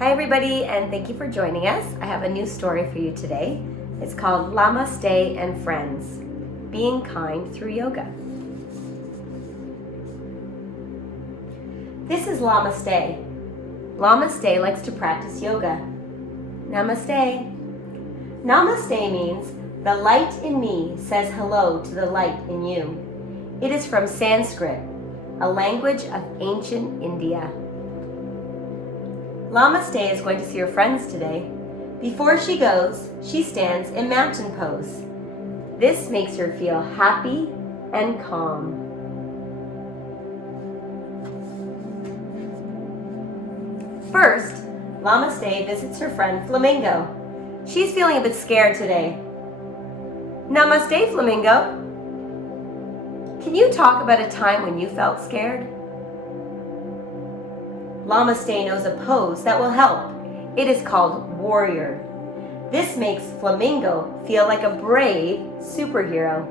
Hi everybody, and thank you for joining us. I have a new story for you today. It's called Llamaste and Friends, Being Kind Through Yoga. This is Llamaste. Llamaste likes to practice yoga. Namaste. Namaste means the light in me says hello to the light in you. It is from Sanskrit, a language of ancient India. Llamaste is going to see her friends today. Before she goes, she stands in mountain pose. This makes her feel happy and calm. First, Llamaste visits her friend Flamingo. She's feeling a bit scared today. Namaste, Flamingo. Can you talk about a time when you felt scared? Llamaste knows a pose that will help. It is called warrior. This makes Flamingo feel like a brave superhero.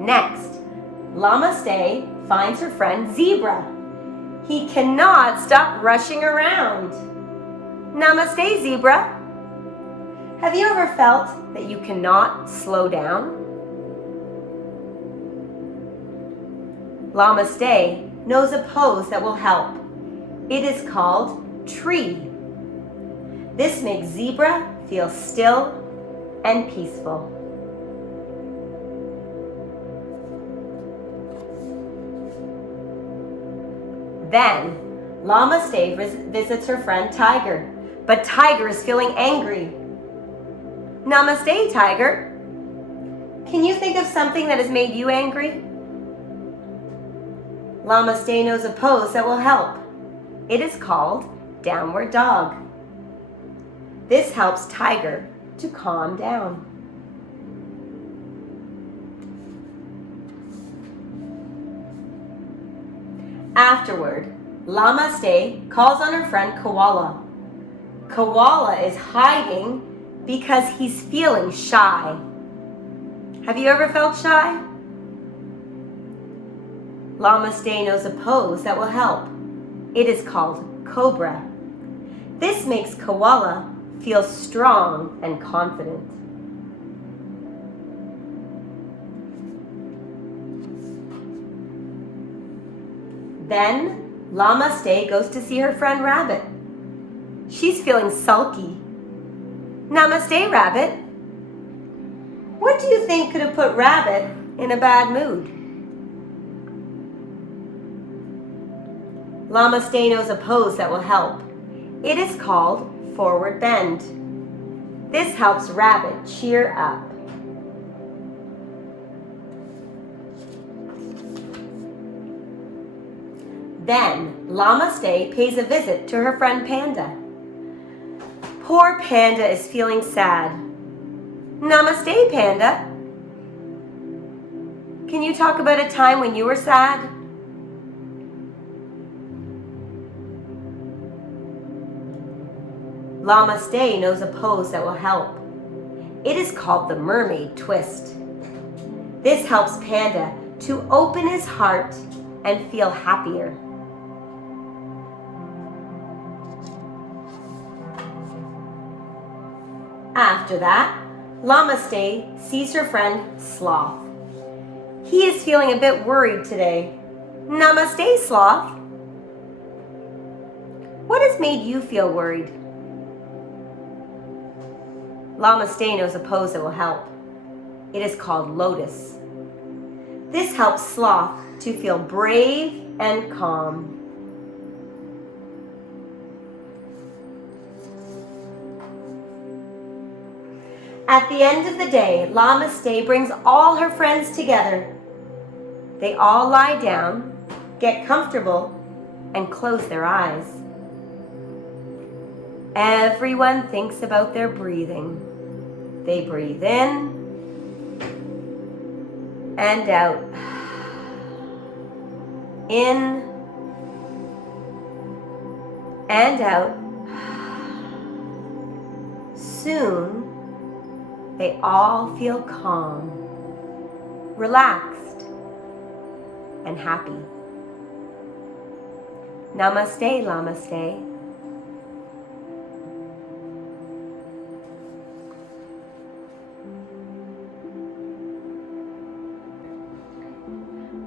Next, Llamaste finds her friend Zebra. He cannot stop rushing around. Namaste, Zebra. Have you ever felt that you cannot slow down? Llamaste knows a pose that will help. It is called tree. This makes Zebra feel still and peaceful. Then, Llamaste visits her friend Tiger, but Tiger is feeling angry. Namaste, Tiger. Can you think of something that has made you angry? Llamaste knows a pose that will help. It is called downward dog. This helps Tiger to calm down. Afterward, Llamaste calls on her friend Koala. Koala is hiding because he's feeling shy. Have you ever felt shy? Llamaste knows a pose that will help. It is called cobra. This makes Koala feel strong and confident. Then, Llamaste goes to see her friend Rabbit. She's feeling sulky. Namaste, Rabbit. What do you think could have put Rabbit in a bad mood? Llamaste knows a pose that will help. It is called forward bend. This helps Rabbit cheer up. Then, Llamaste pays a visit to her friend Panda. Poor Panda is feeling sad. Namaste, Panda. Can you talk about a time when you were sad? Llamaste knows a pose that will help. It is called the mermaid twist. This helps Panda to open his heart and feel happier. After that, Llamaste sees her friend Sloth. He is feeling a bit worried today. Namaste, Sloth. What has made you feel worried? Llamaste knows a pose that will help. It is called lotus. This helps Sloth to feel brave and calm. At the end of the day, Llamaste brings all her friends together. They all lie down, get comfortable, and close their eyes. Everyone thinks about their breathing. They breathe in and out. In and out. Soon, they all feel calm, relaxed, and happy. Namaste, Llamaste.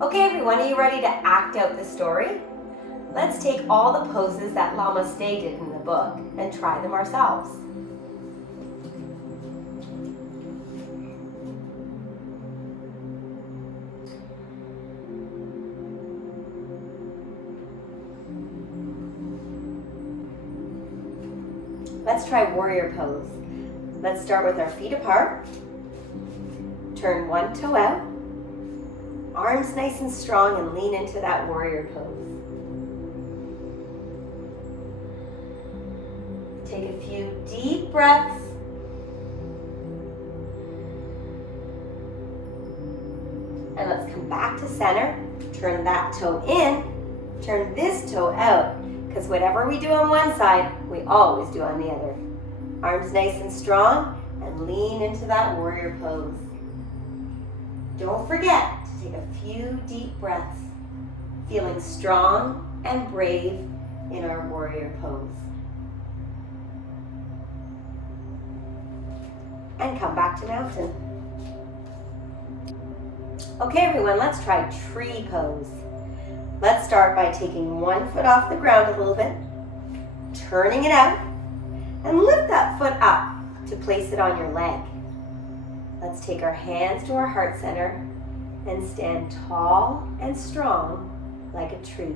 Okay everyone, are you ready to act out the story? Let's take all the poses that Llamaste did in the book and try them ourselves. Let's try warrior pose. Let's start with our feet apart. Turn one toe out. Arms nice and strong and lean into that warrior pose. Take a few deep breaths. And let's come back to center. Turn that toe in. Turn this toe out. Because whatever we do on one side, we always do on the other. Arms nice and strong and lean into that warrior pose. Don't forget to take a few deep breaths, feeling strong and brave in our warrior pose. And come back to mountain. Okay everyone, let's try tree pose. Let's start by taking one foot off the ground a little bit, turning it out, and lift that foot up to place it on your leg. Let's take our hands to our heart center and stand tall and strong like a tree.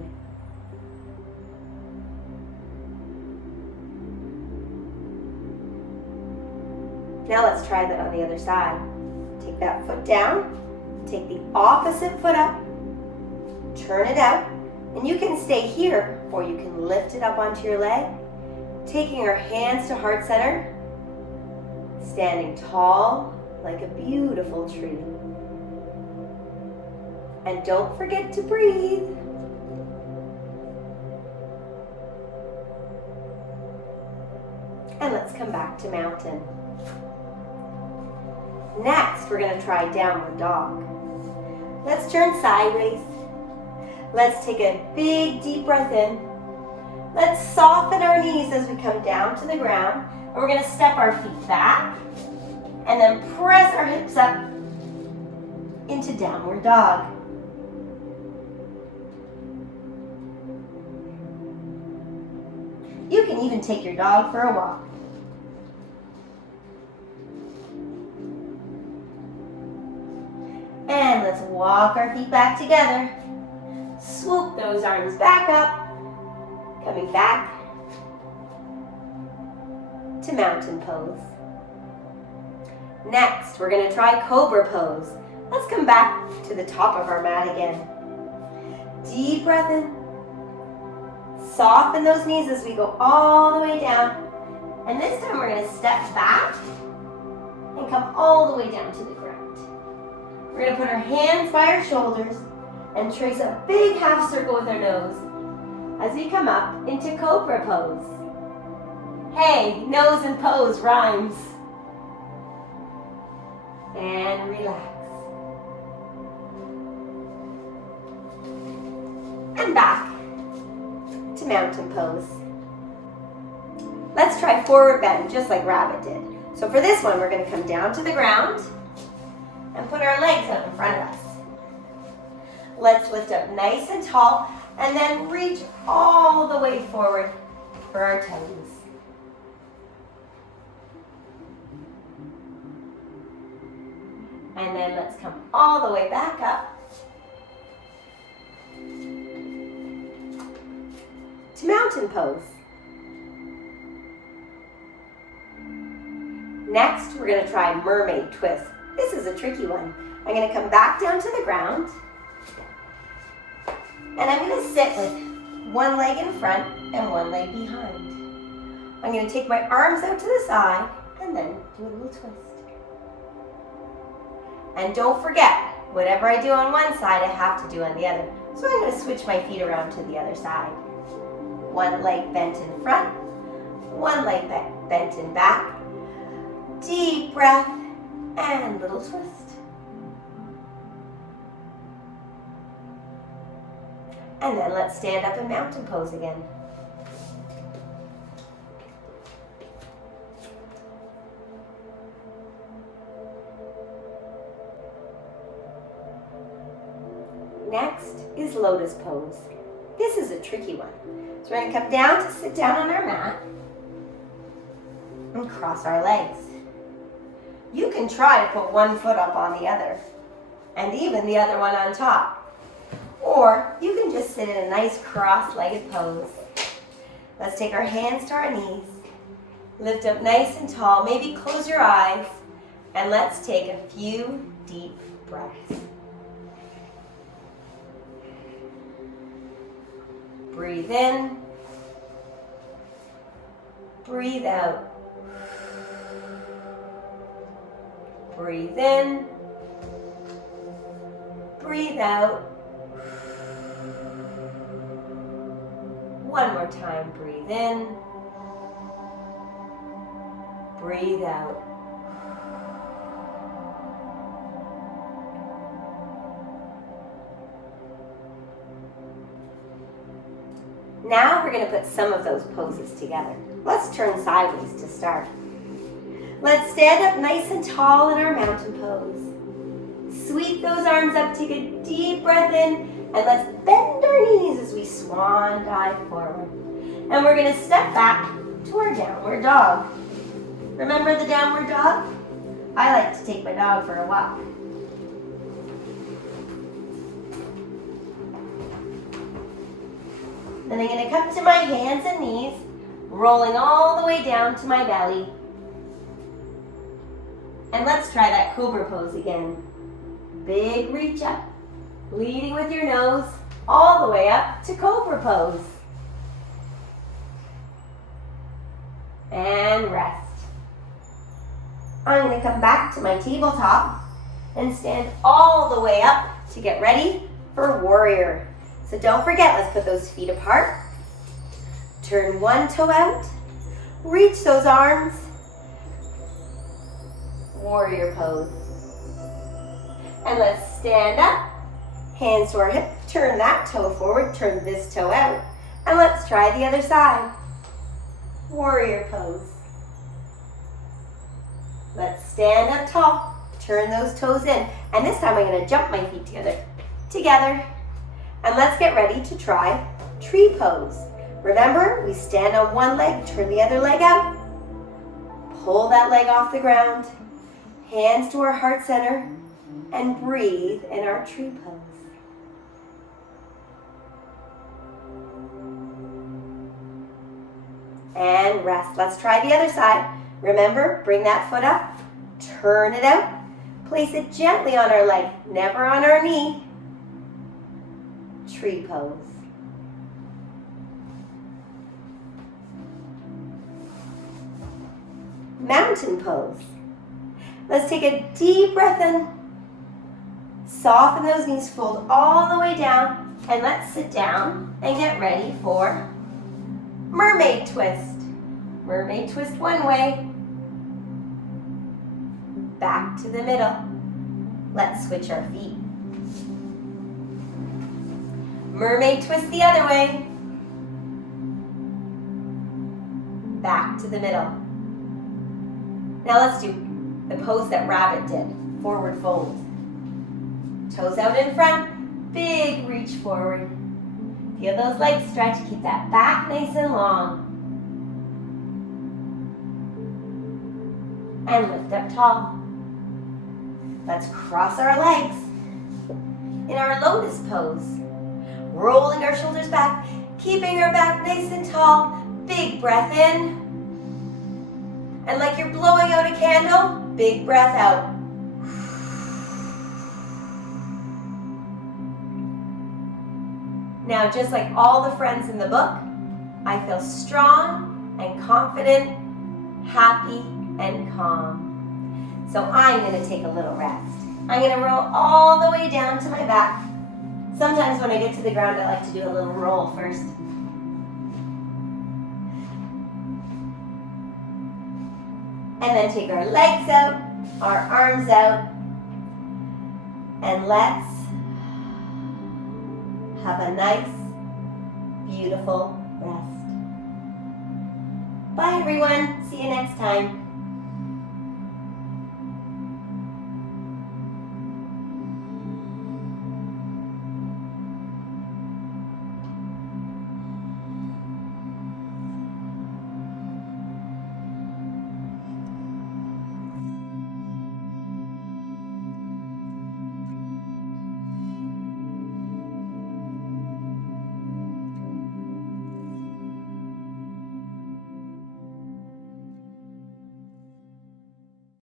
Now let's try that on the other side. Take that foot down, take the opposite foot up, turn it out, and you can stay here or you can lift it up onto your leg, taking our hands to heart center, standing tall like a beautiful tree. And don't forget to breathe. And let's come back to mountain. Next, we're going to try downward dog. Let's turn sideways. Let's take a big deep breath in. Let's soften our knees as we come down to the ground. And we're going to step our feet back and then press our hips up into downward dog. You can even take your dog for a walk. And let's walk our feet back together. Swoop those arms back up, coming back to mountain pose. Next, we're going to try cobra pose. Let's come back to the top of our mat again. Deep breath in. Soften those knees as we go all the way down. And this time we're going to step back and come all the way down to the ground. We're going to put our hands by our shoulders and trace a big half circle with our nose as we come up into cobra pose. Hey, nose and pose rhymes. And relax. And back to mountain pose. Let's try forward bend just like rabbit did. So for this one, we're going to come down to the ground and put our legs out in front of us. Let's lift up nice and tall and then reach all the way forward for our toes. And then let's come all the way back up to mountain pose. Next, we're going to try mermaid twist. This is a tricky one. I'm going to come back down to the ground. And I'm going to sit with one leg in front and one leg behind. I'm going to take my arms out to the side and then do a little twist. And don't forget, whatever I do on one side, I have to do on the other. So I'm going to switch my feet around to the other side. One leg bent in front, one leg bent in back. Deep breath and little twist. And then let's stand up in mountain pose again. Next is lotus pose. This is a tricky one. So we're going to come down to sit down on our mat and cross our legs. You can try to put one foot up on the other and even the other one on top. Or you can just sit in a nice cross-legged pose. Let's take our hands to our knees. Lift up nice and tall. Maybe close your eyes. And let's take a few deep breaths. Breathe in. Breathe out. Breathe in. Breathe out. One more time. Breathe in. Breathe out. Now we're going to put some of those poses together. Let's turn sideways to start. Let's stand up nice and tall in our mountain pose. Sweep those arms up, take a deep breath in, and let's bend our knees as we swan dive forward. And we're going to step back to our downward dog. Remember the downward dog? I like to take my dog for a walk. Then I'm going to come to my hands and knees, rolling all the way down to my belly. And let's try that cobra pose again. Big reach up, leading with your nose all the way up to cobra pose. And rest. I'm going to come back to my tabletop and stand all the way up to get ready for warrior. So don't forget, let's put those feet apart. Turn one toe out. Reach those arms. Warrior pose. And let's stand up. Hands to our hip. Turn that toe forward. Turn this toe out. And let's try the other side. Warrior pose. Let's stand up tall. Turn those toes in. And this time I'm going to jump my feet together. And let's get ready to try tree pose. Remember, we stand on one leg, turn the other leg out. Pull that leg off the ground. Hands to our heart center. And breathe in our tree pose. And rest. Let's try the other side. Remember, bring that foot up. Turn it out. Place it gently on our leg, never on our knee. Tree pose. Mountain pose. Let's take a deep breath in. Soften those knees, fold all the way down, and let's sit down and get ready for mermaid twist. Mermaid twist one way. Back to the middle. Let's switch our feet. Mermaid twist the other way. Back to the middle. Now let's do the pose that rabbit did. Forward fold. Toes out in front. Big reach forward. Feel those legs stretch. Keep that back nice and long. And lift up tall. Let's cross our legs in our lotus pose. Rolling our shoulders back, keeping our back nice and tall. Big breath in. And like you're blowing out a candle, big breath out. Now, just like all the friends in the book, I feel strong and confident, happy and calm. So I'm going to take a little rest. I'm going to roll all the way down to my back. Sometimes when I get to the ground, I like to do a little roll first. And then take our legs out, our arms out, and let's have a nice beautiful rest. Bye everyone. See you next time.